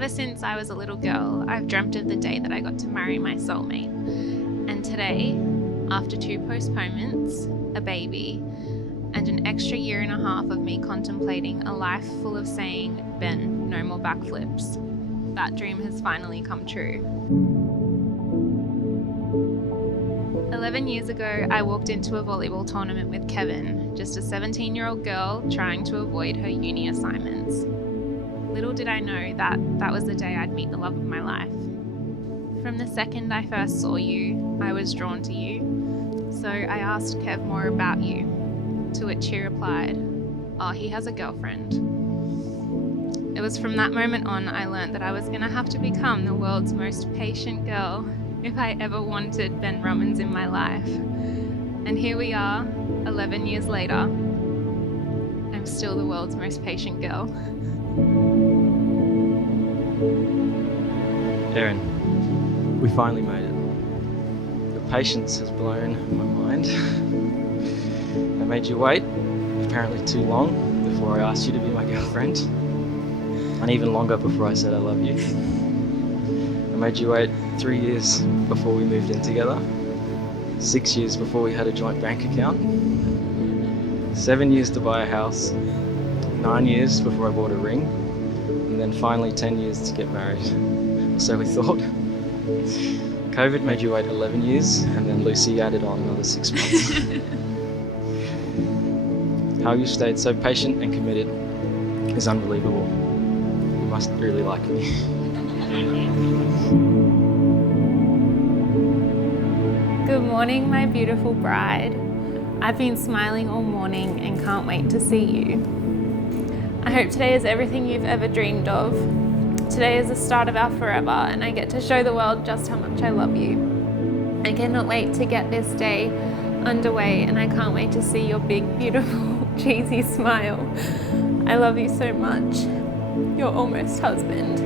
Ever since I was a little girl, I've dreamt of the day that I got to marry my soulmate. And today, after 2 postponements, a baby, and an extra year and a half of me contemplating a life full of saying, "Ben, no more backflips," that dream has finally come true. 11 years ago, I walked into a volleyball tournament with Kevin, just a 17-year-old girl trying to avoid her uni assignments. Little did I know that was the day I'd meet the love of my life. From the second I first saw you, I was drawn to you. So I asked Kev more about you, to which he replied, "Oh, he has a girlfriend." It was from that moment on I learned that I was going to have to become the world's most patient girl if I ever wanted Ben Rummins in my life. And here we are, 11 years later. I'm still the world's most patient girl. Erin, we finally made it. The patience has blown my mind. I made you wait, apparently too long, before I asked you to be my girlfriend. And even longer before I said I love you. I made you wait 3 years before we moved in together. 6 years before we had a joint bank account. 7 years to buy a house. 9 years before I bought a ring. And then finally 10 years to get married. So we thought. COVID made you wait 11 years, and then Lucy added on another 6 months. How you stayed so patient and committed is unbelievable. You must really like me. Good morning, my beautiful bride. I've been smiling all morning and can't wait to see you. I hope today is everything you've ever dreamed of. Today is the start of our forever, and I get to show the world just how much I love you. I cannot wait to get this day underway, and I can't wait to see your big, beautiful, cheesy smile. I love you so much. Your almost husband.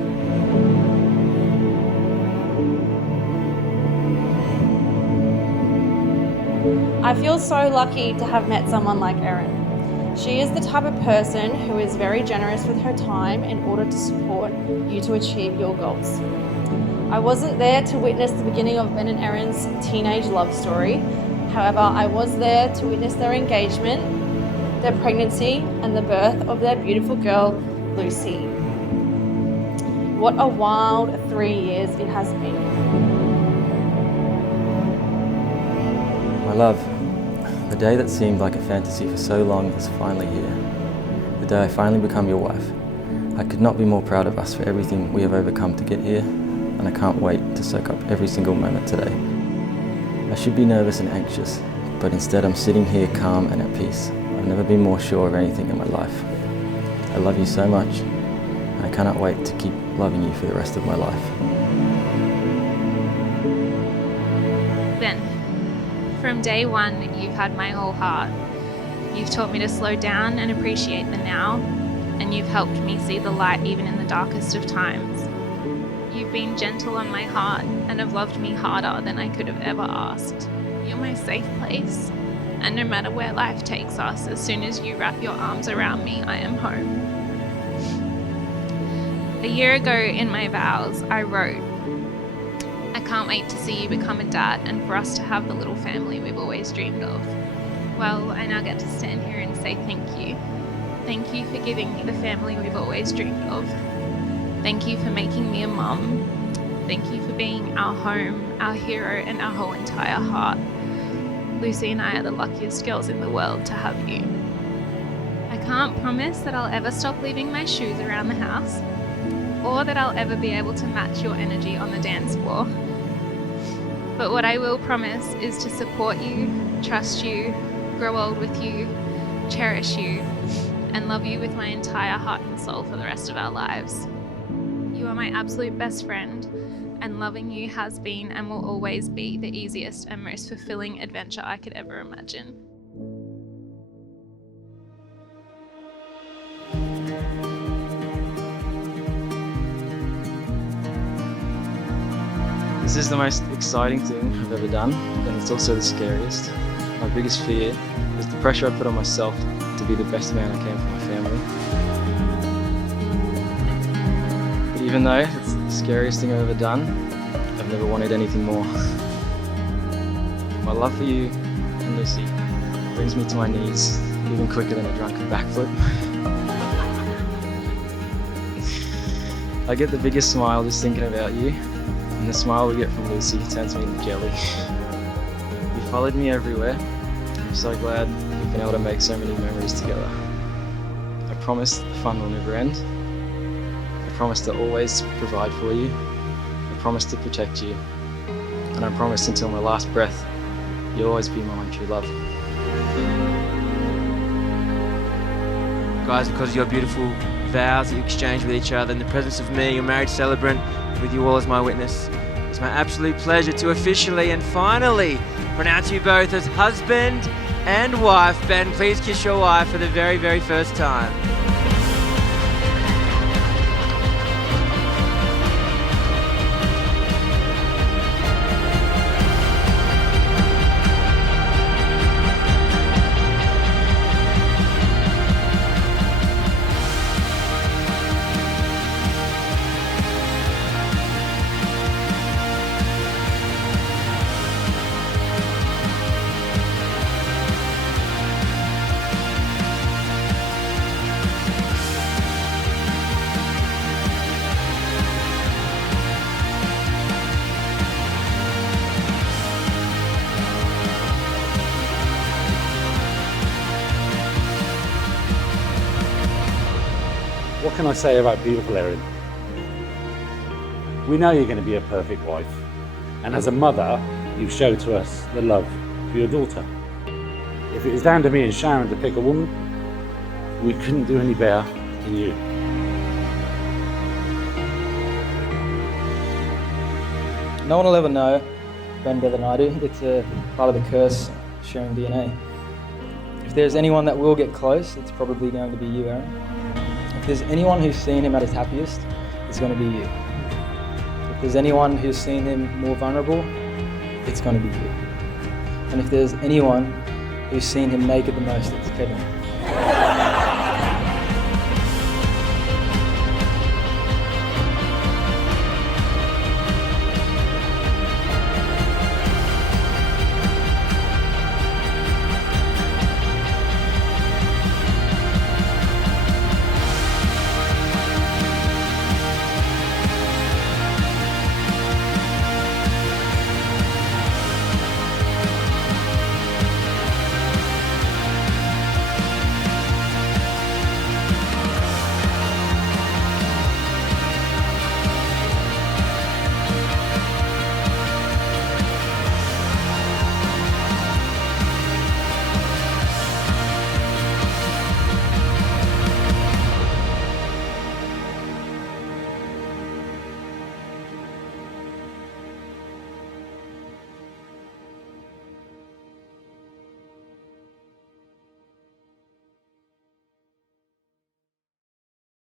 I feel so lucky to have met someone like Erin. She is the type of person who is very generous with her time in order to support you to achieve your goals. I wasn't there to witness the beginning of Ben and Erin's teenage love story. However, I was there to witness their engagement, their pregnancy, and the birth of their beautiful girl, Lucy. What a wild 3 years it has been. My love, the day that seemed like a fantasy for so long is finally here. The day I finally become your wife. I could not be more proud of us for everything we have overcome to get here, and I can't wait to soak up every single moment today. I should be nervous and anxious, but instead I'm sitting here calm and at peace. I've never been more sure of anything in my life. I love you so much, and I cannot wait to keep loving you for the rest of my life. Ben, from day one, you've had my whole heart. You've taught me to slow down and appreciate the now, and you've helped me see the light even in the darkest of times. You've been gentle on my heart and have loved me harder than I could have ever asked. You're my safe place, and no matter where life takes us, as soon as you wrap your arms around me, I am home. A year ago in my vows, I wrote, "I can't wait to see you become a dad and for us to have the little family we've always dreamed of." Well, I now get to stand here and say thank you. Thank you for giving me the family we've always dreamed of. Thank you for making me a mum. Thank you for being our home, our hero, and our whole entire heart. Lucy and I are the luckiest girls in the world to have you. I can't promise that I'll ever stop leaving my shoes around the house, or that I'll ever be able to match your energy on the dance floor. But what I will promise is to support you, trust you, grow old with you, cherish you, and love you with my entire heart and soul for the rest of our lives. You are my absolute best friend, and loving you has been and will always be the easiest and most fulfilling adventure I could ever imagine. This is the most exciting thing I've ever done, and it's also the scariest. My biggest fear is the pressure I put on myself to be the best man I can for my family. But Even though it's the scariest thing I've ever done, I've never wanted anything more. My love for you and Lucy brings me to my knees even quicker than a drunken backflip. I get the biggest smile just thinking about you, and the smile we get from Lucy turns me into jelly. You followed me everywhere. I'm so glad we've been able to make so many memories together. I promise the fun will never end. I promise to always provide for you. I promise to protect you. And I promise until my last breath, you'll always be my one true love. Guys, because of your beautiful vows that you exchange with each other in the presence of me, your married celebrant, with you all as my witness, it's my absolute pleasure to officially and finally pronounce you both as husband and wife. Ben, please kiss your wife for the very, very first time. What can I say about beautiful Erin? We know you're going to be a perfect wife, and as a mother, you've showed to us the love for your daughter. If it was down to me and Sharon to pick a woman, we couldn't do any better than you. No one will ever know Ben better than I do. It's a part of the curse, sharing DNA. If there's anyone that will get close, it's probably going to be you, Erin. If there's anyone who's seen him at his happiest, it's going to be you. If there's anyone who's seen him more vulnerable, it's going to be you. And if there's anyone who's seen him naked the most, it's Kevin.